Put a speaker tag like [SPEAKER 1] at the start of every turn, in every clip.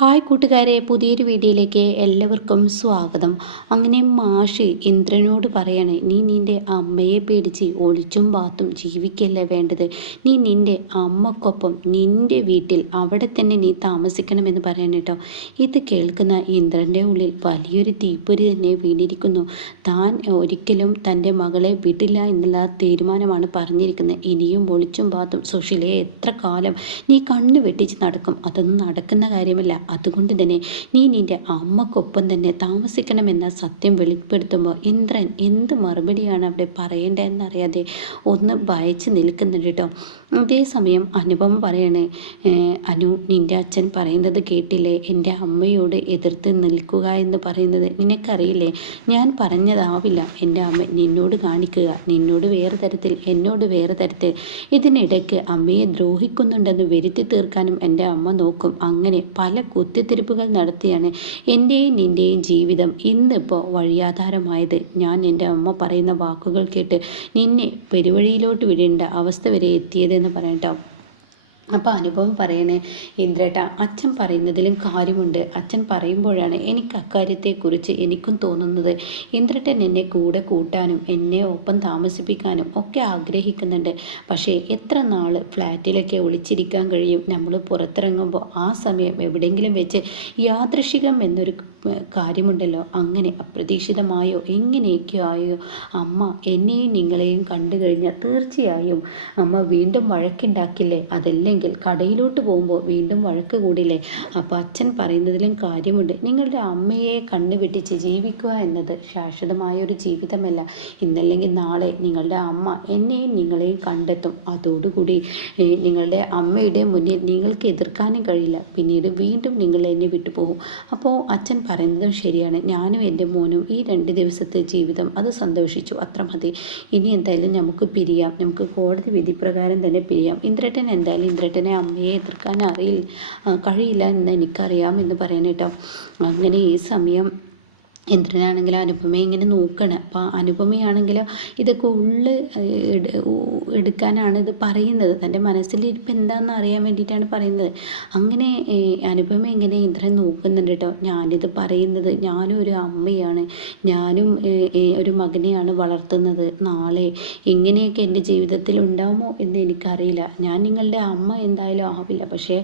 [SPEAKER 1] Hi കൂട്ടുകാരെ പുതിയൊരു വീഡിയോയിലേക്ക് എല്ലാവർക്കും സ്വാഗതം. അങ്ങനെ മാഷി ഇന്ദ്രനോട് പറയാണ് നീ നിന്റെ അമ്മയെ പേടിച്ച് ഒളിച്ചും പാത്തും ജീവിക്കല്ലേ വേണ്ടത്? നീ നിന്റെ അമ്മക്കൊപ്പം നിന്റെ വീട്ടിൽ അവിടെ തന്നെ നീ താമസിക്കണമെന്ന് പറയാൻ കേട്ടോ. ഇത് കേൾക്കുന്ന ഇന്ദ്രന്റെ ഉള്ളിൽ വലിയൊരു തീപ്പൊരി തന്നെ വീണിരിക്കുന്നു. താൻ ഒരിക്കലും തന്റെ മകളെ വിടില്ല എന്നുള്ള തീരുമാനമാണ് പറഞ്ഞിരിക്കുന്നത്. ഇനിയും ഒളിച്ചും പാത്തും സുഷിലയെ എത്ര കാലം നീ കണ്ണു വെട്ടിച്ച് നടക്കും? അതൊന്നും നടക്കുന്ന കാര്യമല്ല. അതുകൊണ്ട് തന്നെ നീ നിന്റെ അമ്മക്കൊപ്പം തന്നെ താമസിക്കണമെന്ന സത്യം വെളിപ്പെടുത്തുമ്പോൾ ഇന്ദ്രൻ എന്ത് മറുപടിയാണ് അവിടെ പറയേണ്ടതെന്നറിയാതെ ഒന്ന് ഭയച്ച് നിൽക്കുന്നുണ്ട് കേട്ടോ. അതേസമയം അനുപമ പറയണേ അനു നിന്റെ അച്ഛൻ പറയുന്നത് കേട്ടില്ലേ? എന്റെ അമ്മയോട് എതിർത്ത് നിൽക്കുക എന്ന് പറയുന്നത് നിനക്കറിയില്ലേ? ഞാൻ പറഞ്ഞതാവില്ല. എന്റെ അമ്മ നിന്നോട് കാണിക്കുക. നിന്നോട് വേറെ തരത്തിൽ എന്നോട് വേറെ തരത്തിൽ. ഇതിനിടയ്ക്ക് അമ്മയെ ദ്രോഹിക്കുന്നുണ്ടെന്ന് വരുത്തി തീർക്കാനും എന്റെ അമ്മ നോക്കും. അങ്ങനെ പല കുത്തിത്തിരിപ്പുകൾ നടത്തിയാണ് എന്റെയും നിന്റെയും ജീവിതം ഇന്നിപ്പോൾ വഴിയാധാരമായത്. ഞാൻ എന്റെ അമ്മ പറയുന്ന വാക്കുകൾ കേട്ട് നിന്നെ പെരുവഴിയിലോട്ട് വിടേണ്ട അവസ്ഥ വരെ എത്തിയതെന്ന് പറയട്ടോ അപ്പോൾ അനുഭവം പറയണേ ഇന്ദ്രേട്ട അച്ഛൻ പറയുന്നതിലും കാര്യമുണ്ട്. അച്ഛൻ പറയുമ്പോഴാണ് എനിക്ക് അക്കാര്യത്തെക്കുറിച്ച് എനിക്കും തോന്നുന്നത്. ഇന്ദ്രട്ടൻ എന്നെ കൂടെ കൂട്ടാനും എന്നെ ഒപ്പം താമസിപ്പിക്കാനും ഒക്കെ ആഗ്രഹിക്കുന്നുണ്ട്. പക്ഷേ എത്ര നാൾ ഫ്ലാറ്റിലൊക്കെ ഒളിച്ചിരിക്കാൻ കഴിയും? നമ്മൾ പുറത്തിറങ്ങുമ്പോൾ ആ സമയം എവിടെയെങ്കിലും വെച്ച് യാദൃശികം എന്നൊരു കാര്യമുണ്ടല്ലോ? അങ്ങനെ അപ്രതീക്ഷിതമായോ? എങ്ങനെയൊക്കെയോ ആയോ? അമ്മ എന്നെയും നിങ്ങളെയും കണ്ടു കഴിഞ്ഞാൽ തീർച്ചയായും അമ്മ വീണ്ടും വഴക്കുണ്ടാക്കില്ലേ? അതല്ലെങ്കിൽ കടയിലോട്ട് പോകുമ്പോൾ വീണ്ടും വഴക്ക് കൂടില്ലേ? അപ്പോൾ അച്ഛൻ പറയുന്നതിലും കാര്യമുണ്ട്. നിങ്ങളുടെ അമ്മയെ കണ്ണു വെട്ടിച്ച് ജീവിക്കുക എന്നത് ശാശ്വതമായ ഒരു ജീവിതമല്ല. ഇന്നല്ലെങ്കിൽ നാളെ നിങ്ങളുടെ അമ്മ എന്നെയും നിങ്ങളെയും കണ്ടെത്തും. അതോടുകൂടി നിങ്ങളുടെ അമ്മയുടെ മുന്നിൽ നിങ്ങൾക്ക് എതിർക്കാനും കഴിയില്ല. പിന്നീട് വീണ്ടും നിങ്ങൾ എന്നെ വിട്ടുപോകും. അപ്പോൾ അച്ഛൻ പറയുന്നതും ശരിയാണ്. ഞാനും എന്റെ മോനും ഈ രണ്ട് ദിവസത്തെ ജീവിതം അത് സന്തോഷിച്ചു. അത്ര മതി. ഇനി എന്തായാലും നമുക്ക് പിരിയാം. നമുക്ക് കോടതി വിധി പ്രകാരം തന്നെ പിരിയാം. ഇന്ദ്രട്ടൻ എന്തായാലും ഇന്ദ്രട്ടനെ അമ്മയെ എതിർക്കാൻ അറിയില്ല കഴിയില്ല എന്ന് എനിക്കറിയാം എന്ന് പറയാനേട്ടോ അങ്ങനെ ഈ സമയം ഇന്ദ്രനാണെങ്കിൽ അനുപമയെ ഇങ്ങനെ നോക്കണം. അപ്പോൾ അനുപമയാണെങ്കിൽ ഇതൊക്കെ ഉള്ളിൽ എടുക്കാനാണ് ഇത് പറയുന്നത്. തന്റെ മനസ്സിലിരിപ്പ് എന്താണെന്ന് അറിയാൻ വേണ്ടിയിട്ടാണ് പറയുന്നത്. അങ്ങനെ അനുപമ ഇങ്ങനെ ഇന്ദ്രൻ നോക്കുന്നുണ്ട് കേട്ടോ. ഞാനിത് പറയുന്നത് ഞാനും ഒരു അമ്മയാണ്. ഞാനും ഒരു മകനെയാണ് വളർത്തുന്നത്. നാളെ ഇങ്ങനെയൊക്കെ എന്റെ ജീവിതത്തിൽ ഉണ്ടാവുമോ എന്ന് എനിക്കറിയില്ല. ഞാൻ നിങ്ങളുടെ അമ്മ എന്തായാലും ആവില്ല. പക്ഷേ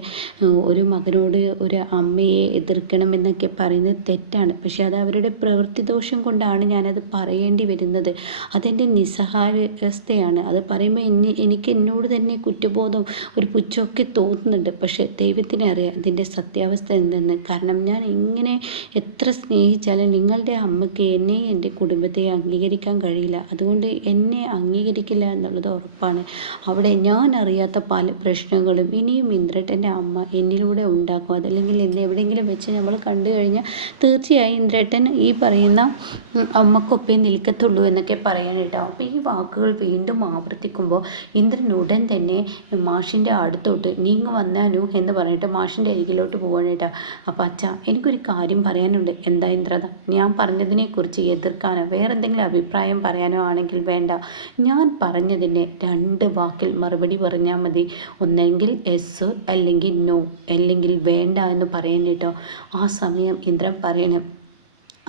[SPEAKER 1] ഒരു മകനോട് ഒരു അമ്മയെ എതിർക്കണമെന്നൊക്കെ പറയുന്നത് തെറ്റാണ്. പക്ഷേ അത് അവരുടെ പ്രവൃത്തി ദോഷം കൊണ്ടാണ് ഞാനത് പറയേണ്ടി വരുന്നത്. അതെന്റെ നിസ്സഹായവസ്ഥയാണ് അത് പറയുമ്പോൾ എന്നെ എനിക്ക് എന്നോട് തന്നെ കുറ്റബോധം ഒരു പുച്ഛമൊക്കെ തോന്നുന്നുണ്ട്. പക്ഷേ ദൈവത്തിനെ അറിയാം അതിന്റെ സത്യാവസ്ഥ എന്തെന്ന്. കാരണം ഞാൻ എങ്ങനെ എത്ര സ്നേഹിച്ചാലും നിങ്ങളുടെ അമ്മയ്ക്ക് എന്നെ എന്റെ കുടുംബത്തെ അംഗീകരിക്കാൻ കഴിയില്ല. അതുകൊണ്ട് എന്നെ അംഗീകരിക്കില്ല എന്നുള്ളത് ഉറപ്പാണ്. അവിടെ ഞാൻ അറിയാത്ത പല പ്രശ്നങ്ങളും ഇനിയും ഇന്ദ്രട്ടന്റെ അമ്മ എന്നിലൂടെ ഉണ്ടാക്കും. അതല്ലെങ്കിൽ എന്നെ എവിടെയെങ്കിലും വെച്ച് നമ്മൾ കണ്ടു കഴിഞ്ഞാൽ തീർച്ചയായും ഇന്ദ്രട്ടൻ പറയുന്ന അമ്മക്കൊപ്പേ നിൽക്കത്തുള്ളൂ എന്നൊക്കെ പറയാൻ അപ്പോൾ ഈ വാക്കുകൾ വീണ്ടും ആവർത്തിക്കുമ്പോൾ ഇന്ദ്രൻ ഉടൻ തന്നെ മാഷിന്റെ അടുത്തോട്ട് നീങ്ങ് വന്നാനു എന്ന് പറഞ്ഞിട്ട് മാഷിന്റെ അരികിലോട്ട് പോകാനായിട്ടാണ് അപ്പോൾ അച്ഛ എനിക്കൊരു കാര്യം പറയാനുണ്ട്. എന്താ ഇന്ദ്രത ഞാൻ പറഞ്ഞതിനെക്കുറിച്ച് എതിർക്കാനോ വേറെ എന്തെങ്കിലും അഭിപ്രായം പറയാനോ ആണെങ്കിൽ വേണ്ട. ഞാൻ പറഞ്ഞതിന്റെ രണ്ട് വാക്കിൽ മറുപടി പറഞ്ഞാൽ മതി. ഒന്നെങ്കിൽ എസ് അല്ലെങ്കിൽ നോ അല്ലെങ്കിൽ വേണ്ട എന്ന് പറയാൻ കേട്ടോ. ആ സമയം ഇന്ദ്രൻ പറയണം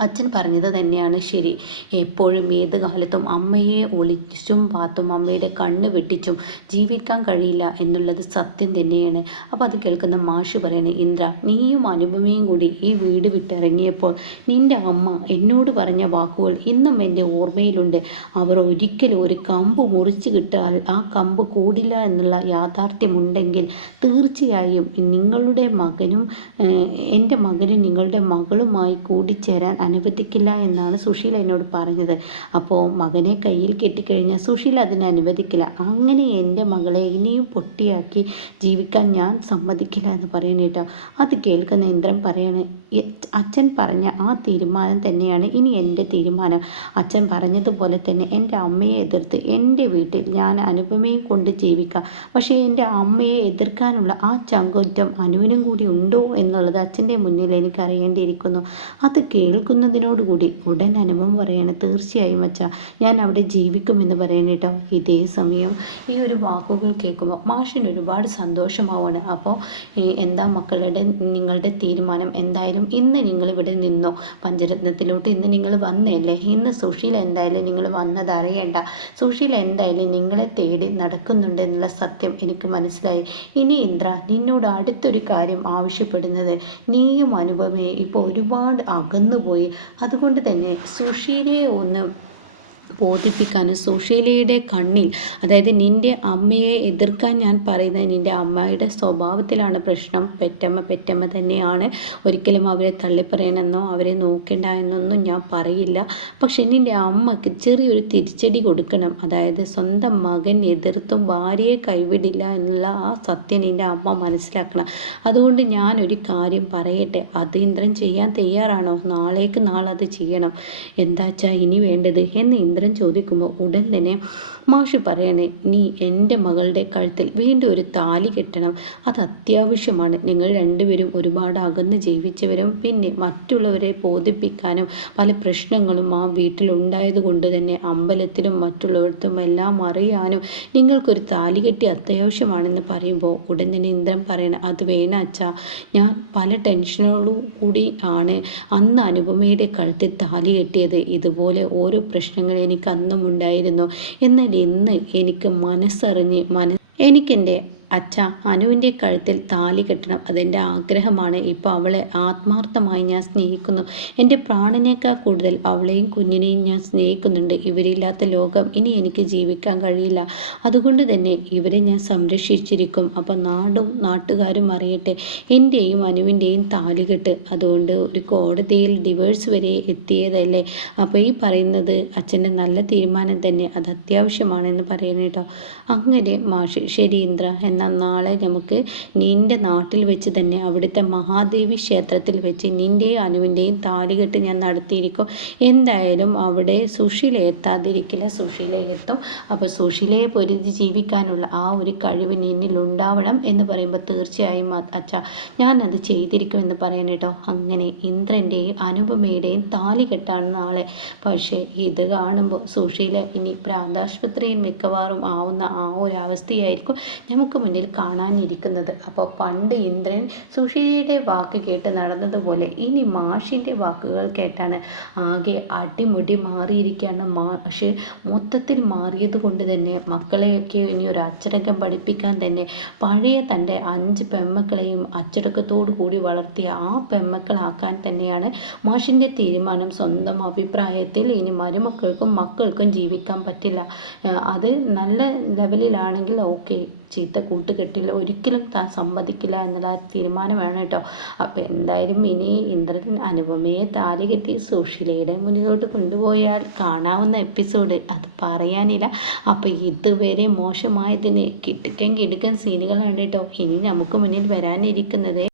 [SPEAKER 1] അച്ഛൻ പറഞ്ഞത് തന്നെയാണ് ശരി. എപ്പോഴും ഏത് കാലത്തും അമ്മയെ ഒളിച്ചും പാത്തും അമ്മയുടെ കണ്ണ് വെട്ടിച്ചും ജീവിക്കാൻ കഴിയില്ല എന്നുള്ളത് സത്യം തന്നെയാണ്. അപ്പോൾ അത് കേൾക്കുന്ന മാഷ് പറയണേ ഇന്ദ്ര നീയും അനുപമയും കൂടി ഈ വീട് വിട്ടിറങ്ങിയപ്പോൾ നിന്റെ അമ്മ എന്നോട് പറഞ്ഞ വാക്കുകൾ ഇന്നും എന്റെ ഓർമ്മയിലുണ്ട്. അവർ ഒരിക്കലും ഒരു കമ്പ് മുറിച്ച് കിട്ടാൽ ആ കമ്പ് കൂടില്ല എന്നുള്ള യാഥാർത്ഥ്യമുണ്ടെങ്കിൽ തീർച്ചയായും നിങ്ങളുടെ മകനും എന്റെ മകനും നിങ്ങളുടെ മകളുമായി കൂടിച്ചേരാൻ അനുവദിക്കില്ല എന്നാണ് സുശീൽ എന്നോട് പറഞ്ഞത്. അപ്പോൾ മകനെ കയ്യിൽ കെട്ടിക്കഴിഞ്ഞാൽ സുശീൽ അതിനെ അനുവദിക്കില്ല. അങ്ങനെ എന്റെ മകളെ ഇനിയും പൊട്ടിയാക്കി ജീവിക്കാൻ ഞാൻ സമ്മതിക്കില്ല എന്ന് പറയുന്നേട്ടോ അത് കേൾക്കുന്ന ഇന്ദ്രൻ പറയാണ് അച്ഛൻ പറഞ്ഞ ആ തീരുമാനം തന്നെയാണ് ഇനി എന്റെ തീരുമാനം. അച്ഛൻ പറഞ്ഞതുപോലെ തന്നെ എന്റെ അമ്മയെ എതിർത്ത് എന്റെ വീട്ടിൽ ഞാൻ അനുപമയെ കൊണ്ട് ജീവിക്കാം. പക്ഷേ എന്റെ അമ്മയെ എതിർക്കാനുള്ള ആ ചങ്കുറ്റം അനുവിനും കൂടി ഉണ്ടോ എന്നുള്ളത് അച്ഛന്റെ മുന്നിൽ എനിക്ക് അറിയേണ്ടിയിരിക്കുന്നു അത് കേൾക്കുന്നു കേൾക്കുന്നതിനോടുകൂടി ഉടൻ അനുഭവം പറയാണ് തീർച്ചയായും അച്ഛ ഞാൻ അവിടെ ജീവിക്കുമെന്ന് പറയണ കേട്ടോ. ഇതേ സമയം ഈ ഒരു വാക്കുകൾ കേൾക്കുമ്പോൾ മാഷിന് ഒരുപാട് സന്തോഷമാവാണ് അപ്പോൾ എന്താ മക്കളുടെ നിങ്ങളുടെ തീരുമാനം എന്തായാലും ഇന്ന് നിങ്ങൾ ഇവിടെ നിന്നോ? പഞ്ചരത്നത്തിലോട്ട് ഇന്ന് നിങ്ങൾ വന്നല്ലേ? ഇന്ന് സുഷീൽ എന്തായാലും നിങ്ങൾ വന്നത് അറിയണ്ട. സുഷീൽ എന്തായാലും നിങ്ങളെ തേടി നടക്കുന്നുണ്ട് എന്നുള്ള സത്യം എനിക്ക് മനസ്സിലായി. ഇനി ഇന്ദ്ര നിന്നോട് അടുത്തൊരു കാര്യം ആവശ്യപ്പെടുന്നത്. നീയും അനുപമയെ ഇപ്പോൾ ഒരുപാട് അകന്നുപോയി അതുകൊണ്ട് തന്നെ സുഷീനെ ഒന്ന് ബോധിപ്പിക്കാനും സുശീലയുടെ കണ്ണിൽ അതായത് നിന്റെ അമ്മയെ എതിർക്കാൻ ഞാൻ പറയുന്നത് നിന്റെ അമ്മയുടെ സ്വഭാവത്തിലാണ് പ്രശ്നം. പെറ്റമ്മ പെറ്റമ്മ തന്നെയാണ് ഒരിക്കലും അവരെ തള്ളിപ്പറയണമെന്നോ അവരെ നോക്കേണ്ട എന്നൊന്നും ഞാൻ പറയില്ല. പക്ഷെ നിന്റെ അമ്മയ്ക്ക് ചെറിയൊരു തിരിച്ചടി കൊടുക്കണം. അതായത് സ്വന്തം മകൻ എതിർത്തും ഭാര്യയെ കൈവിടില്ല എന്നുള്ള ആ സത്യം നിന്റെ അമ്മ മനസ്സിലാക്കണം. അതുകൊണ്ട് ഞാനൊരു കാര്യം പറയട്ടെ. അത് ഇന്ദ്രൻ ചെയ്യാൻ തയ്യാറാണോ? നാളേക്ക് നാളെ അത് ചെയ്യണം. എന്താച്ചാ ഇനി വേണ്ടത്? എന്ന് ഇന്ദ്രൻ ചോദിക്കുമ്പോൾ ഉടൻ തന്നെ മാഷ് പറയണേ നീ എന്റെ മകളുടെ കഴുത്തിൽ വീണ്ടും ഒരു താലി കെട്ടണം. അത് അത്യാവശ്യമാണ്. നിങ്ങൾ രണ്ടുപേരും ഒരുപാട് അകന്ന് ജീവിച്ചവരും പിന്നെ മറ്റുള്ളവരെ ബോധിപ്പിക്കാനും പല പ്രശ്നങ്ങളും ആ വീട്ടിലുണ്ടായത് കൊണ്ട് തന്നെ അമ്പലത്തിലും മറ്റുള്ളവർക്കും എല്ലാം അറിയാനും നിങ്ങൾക്കൊരു താലി കെട്ടി അത്യാവശ്യമാണെന്ന് പറയുമ്പോൾ ഉടൻ തന്നെ ഇന്ദ്രൻ പറയണം അത് വേണ അച്ഛാ. ഞാൻ പല ടെൻഷനോടും കൂടി ആണ് അന്ന് അനുപമയുടെ കഴുത്തിൽ താലി കെട്ടിയത്. ഇതുപോലെ ഓരോ പ്രശ്നങ്ങൾ എനിക്ക് അന്നും ഉണ്ടായിരുന്നു. എന്നാൽ ഇന്ന് എനിക്ക് മനസ്സറിഞ്ഞ് മന എനിക്കെന്റെ അച്ഛ അനുവിന്റെ കഴുത്തിൽ താലി കെട്ടണം. അതെന്റെ ആഗ്രഹമാണ്. ഇപ്പോൾ അവളെ ആത്മാർത്ഥമായി ഞാൻ സ്നേഹിക്കുന്നു. എന്റെ പ്രാണനേക്കാൾ കൂടുതൽ അവളെയും കുഞ്ഞിനെയും ഞാൻ സ്നേഹിക്കുന്നുണ്ട്. ഇവരില്ലാത്ത ലോകം ഇനി എനിക്ക് ജീവിക്കാൻ കഴിയില്ല. അതുകൊണ്ട് തന്നെ ഇവരെ ഞാൻ സംരക്ഷിച്ചിരിക്കും. അപ്പം നാടും നാട്ടുകാരും അറിയട്ടെ എന്റെയും അനുവിന്റെയും താലി കെട്ട്. അതുകൊണ്ട് ഒരു കോടതിയിൽ ഡിവേഴ്സ് വരെ എത്തിയതല്ലേ? അപ്പോൾ ഈ പറയുന്നത് അച്ഛന്റെ നല്ല തീരുമാനം തന്നെ. അത് അത്യാവശ്യമാണെന്ന് പറയുന്നേട്ടോ അങ്ങനെ മാഷി ശരീന്ദ്ര ഇന്ദ്ര. എന്നാൽ നാളെ നമുക്ക് നിന്റെ നാട്ടിൽ വെച്ച് തന്നെ അവിടുത്തെ മഹാദേവി ക്ഷേത്രത്തിൽ വെച്ച് നിന്റെയും അനുവിന്റെയും താലികെട്ട് ഞാൻ നടത്തിയിരിക്കും. എന്തായാലും അവിടെ സുഷീല എത്താതിരിക്കില്ല. സുഷീല എത്തും. അപ്പോൾ സുഷീലയെ പൊരുതി ജീവിക്കാനുള്ള ആ ഒരു കഴിവ് നിന്നിൽ ഉണ്ടാവണം എന്ന് പറയുമ്പോൾ തീർച്ചയായും അച്ഛ ഞാനത് ചെയ്തിരിക്കുമെന്ന് പറയാൻ കേട്ടോ. അങ്ങനെ ഇന്ദ്രന്റെയും അനുപമയുടെയും താലികെട്ടാണ് നാളെ. പക്ഷേ ഇത് കാണുമ്പോൾ സുഷീല ഇനി പ്രാന്താശുപത്രിയിൽ മിക്കവാറും ആവുന്ന ആ ഒരു അവസ്ഥയായിരിക്കും. നമുക്ക് മുന്നിൽ കാണാനിരിക്കുന്നത്. അപ്പോൾ പണ്ട് ഇന്ദ്രൻ സുഷീലയുടെ വാക്ക് കേട്ട് നടന്നതുപോലെ ഇനി മാഷിന്റെ വാക്കുകൾ കേട്ടാണ് ആകെ അടിമുടി മാറിയിരിക്കുകയാണ് മാഷ്. മൊത്തത്തിൽ മാറിയത് കൊണ്ട് തന്നെ മക്കളെയൊക്കെ ഇനി ഒരു അച്ചടക്കം പഠിപ്പിക്കാൻ തന്നെ പഴയ തന്റെ അഞ്ച് പെമ്മക്കളെയും അച്ചടക്കത്തോടു കൂടി വളർത്തിയ ആ പെമ്മക്കളാക്കാൻ തന്നെയാണ് മാഷിന്റെ തീരുമാനം. സ്വന്തം അഭിപ്രായത്തിൽ ഇനി മരുമക്കൾക്കും മക്കൾക്കും ജീവിക്കാൻ പറ്റില്ല. അത് നല്ല ലെവലിലാണെങ്കിൽ ഓക്കെ. ചീത്ത കൂട്ടുകെട്ടിൽ ഒരിക്കലും താൻ സമ്മതിക്കില്ല എന്നുള്ള തീരുമാനമാണ് കേട്ടോ. അപ്പോൾ എന്തായാലും ഇനി ഇന്ദ്രൻ അനുപമയെ താലി കെട്ടി സുഷീലയുടെ മുന്നിലോട്ട് കൊണ്ടുപോയാൽ കാണാവുന്ന എപ്പിസോഡ്. അത് പറയാനില്ല. അപ്പോൾ ഇതുവരെ മോശമായതിന് കിട്ടുക്കൻ കിടുക്കൻ സീനുകളാണ് കേട്ടോ. ഇനി നമുക്ക് മുന്നിൽ വരാനിരിക്കുന്നത്.